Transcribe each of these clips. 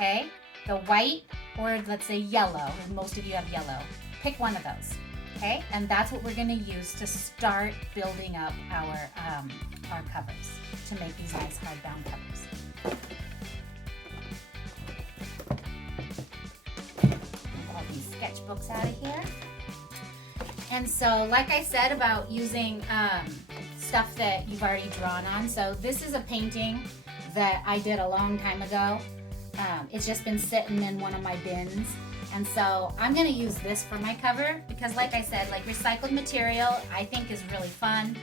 okay? The white or let's say yellow, and most of you have yellow. Pick one of those, okay? And that's what we're gonna use to start building up our covers to make these nice hardbound covers. Get all these sketchbooks out of here. And so, like I said about using stuff that you've already drawn on, so this is a painting that I did a long time ago. It's just been sitting in one of my bins. And so I'm gonna use this for my cover because like I said, like recycled material I think is really fun.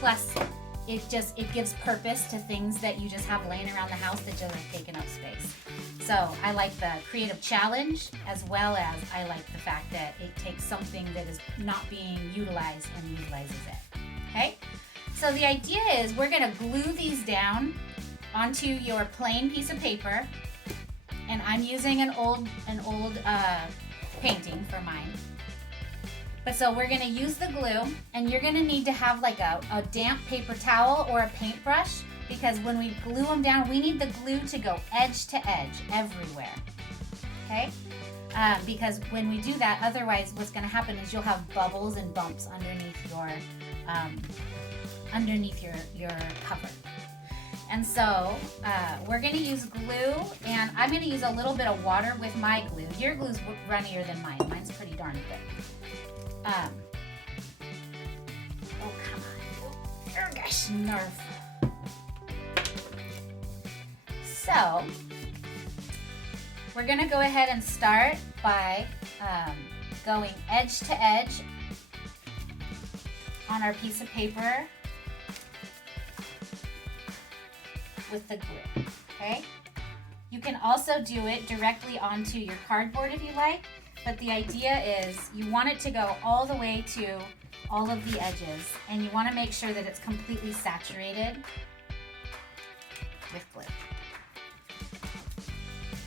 Plus it gives purpose to things that you just have laying around the house that just like taking up space. So I like the creative challenge as well as I like the fact that it takes something that is not being utilized and utilizes it. Okay? So the idea is we're gonna glue these down onto your plain piece of paper, and I'm using an old painting for mine. But so we're gonna use the glue, and you're gonna need to have like a damp paper towel or a paintbrush because when we glue them down, we need the glue to go edge to edge everywhere. Okay? Because when we do that, otherwise what's gonna happen is you'll have bubbles and bumps underneath your cover. And so we're gonna use glue, and I'm gonna use a little bit of water with my glue. Your glue's runnier than mine. Mine's pretty darn thick. Oh, come on. Oh, gosh, nerve. So we're gonna go ahead and start by going edge to edge on our piece of paper with the glue, okay? You can also do it directly onto your cardboard if you like, but the idea is you want it to go all the way to all of the edges, and you want to make sure that it's completely saturated with glue.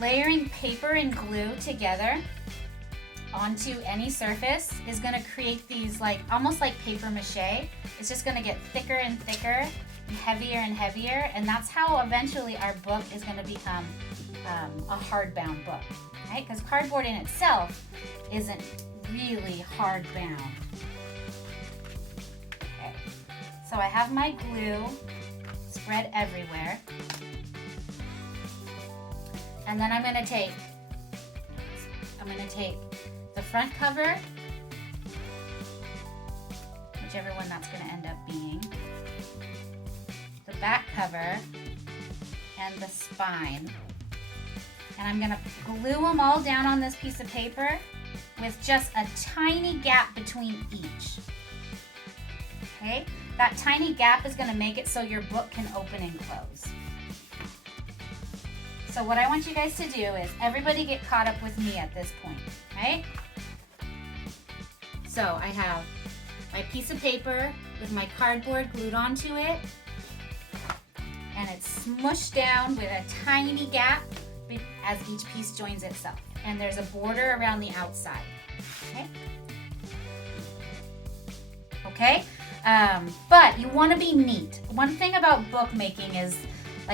Layering paper and glue together onto any surface is going to create these almost like paper mache. It's just going to get thicker and thicker, heavier and heavier, and that's how eventually our book is going to become a hardbound book, right? Because cardboard in itself isn't really hardbound. Okay, so I have my glue spread everywhere, and then I'm going to take the front cover, whichever one that's going to end up being, the back cover, and the spine. And I'm gonna glue them all down on this piece of paper with just a tiny gap between each. Okay? That tiny gap is gonna make it so your book can open and close. So what I want you guys to do is everybody get caught up with me at this point, right? So I have my piece of paper with my cardboard glued onto it, and it's smushed down with a tiny gap as each piece joins itself. And there's a border around the outside. Okay? But you want to be neat. One thing about bookmaking is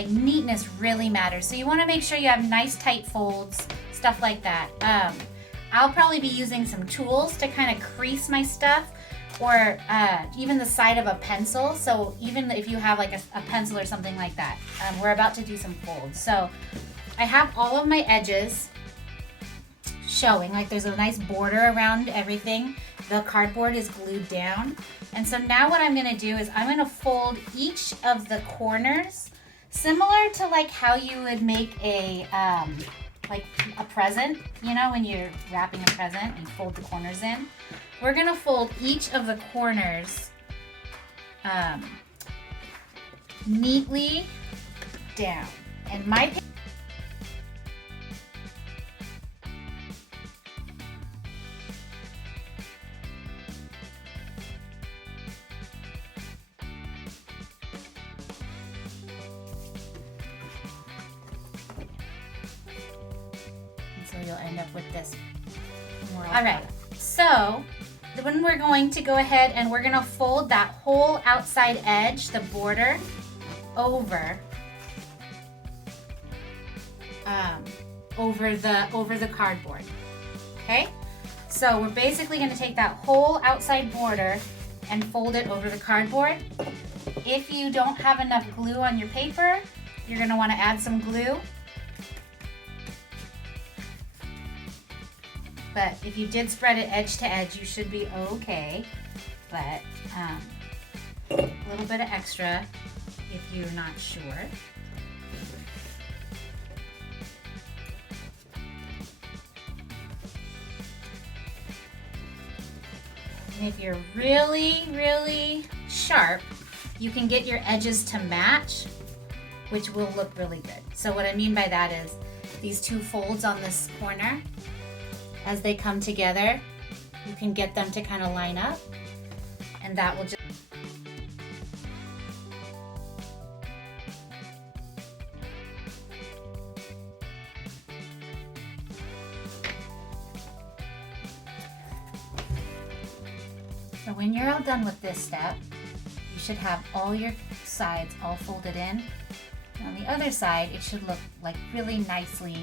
neatness really matters. So you want to make sure you have nice tight folds, stuff like that. I'll probably be using some tools to kind of crease my stuff, or even the side of a pencil. So even if you have like a pencil or something like that, we're about to do some folds. So I have all of my edges showing, like there's a nice border around everything. The cardboard is glued down. And so now what I'm gonna do is I'm gonna fold each of the corners, similar to like how you would make a present, you know, when you're wrapping a present and fold the corners in. We're gonna fold each of the corners neatly down. And my so you'll end up with this. All right, so then we're going to go ahead and we're gonna fold that whole outside edge, the border, over over the cardboard. Okay, so we're basically going to take that whole outside border and fold it over the cardboard. If you don't have enough glue on your paper, you're going to want to add some glue. But if you did spread it edge to edge, you should be okay. But a little bit of extra if you're not sure. And if you're really, really sharp, you can get your edges to match, which will look really good. So what I mean by that is these two folds on this corner, as they come together, you can get them to kind of line up, and that will just So when you're all done with this step, you should have all your sides all folded in. And on the other side, it should look like really nicely,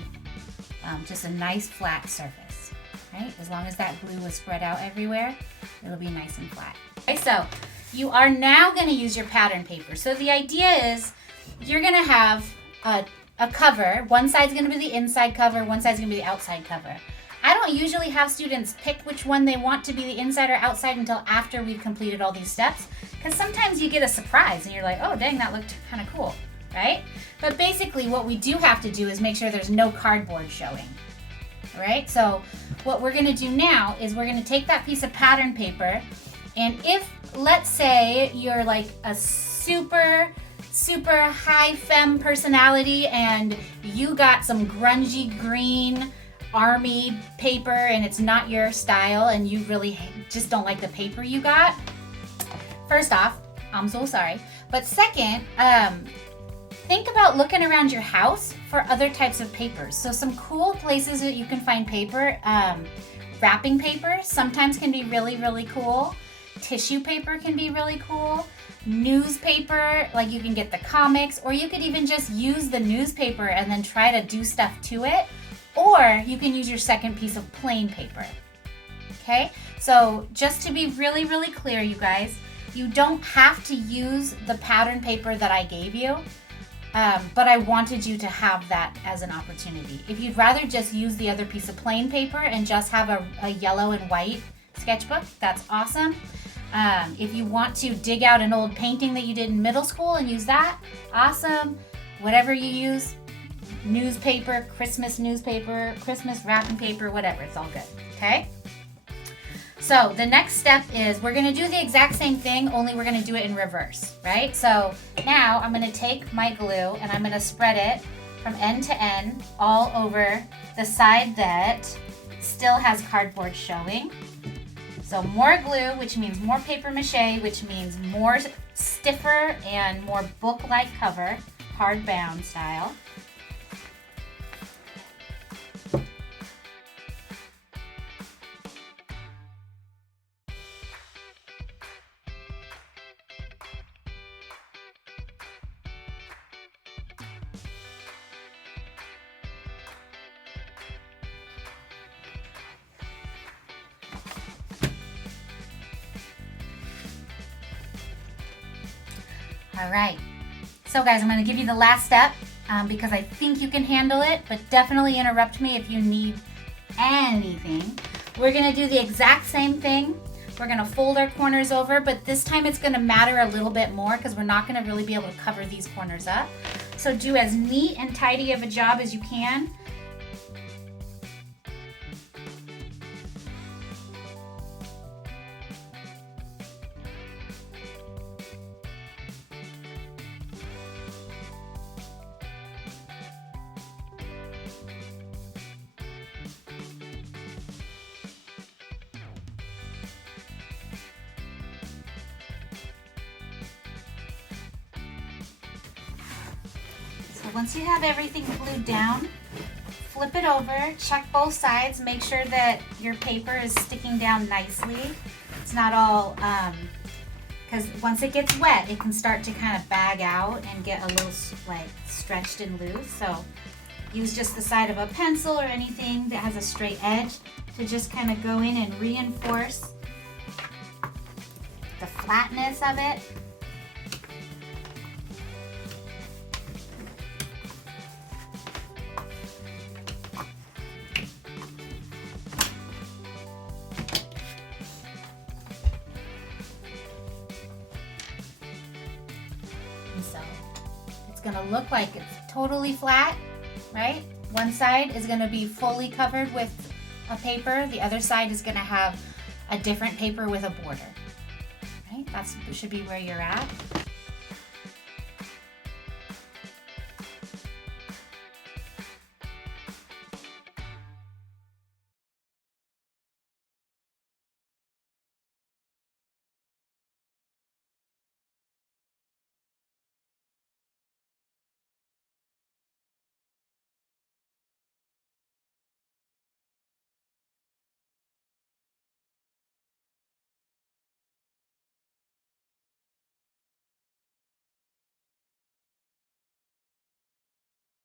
just a nice flat surface, right? As long as that glue is spread out everywhere, it'll be nice and flat. Okay, so you are now gonna use your pattern paper. So the idea is you're gonna have a cover. One side's gonna be the inside cover, one side's gonna be the outside cover. I don't usually have students pick which one they want to be the inside or outside until after we've completed all these steps, because sometimes you get a surprise and you're like, oh dang, that looked kind of cool, right? But basically what we do have to do is make sure there's no cardboard showing, all right? So what we're gonna do now is we're gonna take that piece of pattern paper, and if, let's say, you're like a super high femme personality and you got some grungy green army paper and it's not your style and you really just don't like the paper you got, first off, I'm so sorry. But second, think about looking around your house for other types of papers. So some cool places that you can find paper, wrapping paper sometimes can be really, really cool. Tissue paper can be really cool. Newspaper, like you can get the comics, or you could even just use the newspaper and then try to do stuff to it. Or you can use your second piece of plain paper, okay? So just to be really, really clear, you guys, you don't have to use the pattern paper that I gave you, but I wanted you to have that as an opportunity. If you'd rather just use the other piece of plain paper and just have a yellow and white sketchbook, that's awesome. If you want to dig out an old painting that you did in middle school and use that, awesome. Whatever you use, newspaper, Christmas wrapping paper, whatever, it's all good, okay? So the next step is we're gonna do the exact same thing, only we're gonna do it in reverse, right? So now I'm gonna take my glue and I'm gonna spread it from end to end all over the side that still has cardboard showing. So more glue, which means more paper mache, which means more stiffer and more book-like cover, hardbound style. All right, so guys, I'm gonna give you the last step because I think you can handle it, but definitely interrupt me if you need anything. We're gonna do the exact same thing. We're gonna fold our corners over, but this time it's gonna matter a little bit more because we're not gonna really be able to cover these corners up. So do as neat and tidy of a job as you can. Once you have everything glued down, flip it over, check both sides, make sure that your paper is sticking down nicely. It's not all, because once it gets wet, it can start to kind of bag out and get a little like stretched and loose. So use just the side of a pencil or anything that has a straight edge to just kind of go in and reinforce the flatness of it. And so it's gonna look like it's totally flat, right? One side is gonna be fully covered with a paper. The other side is gonna have a different paper with a border, right? That should be where you're at.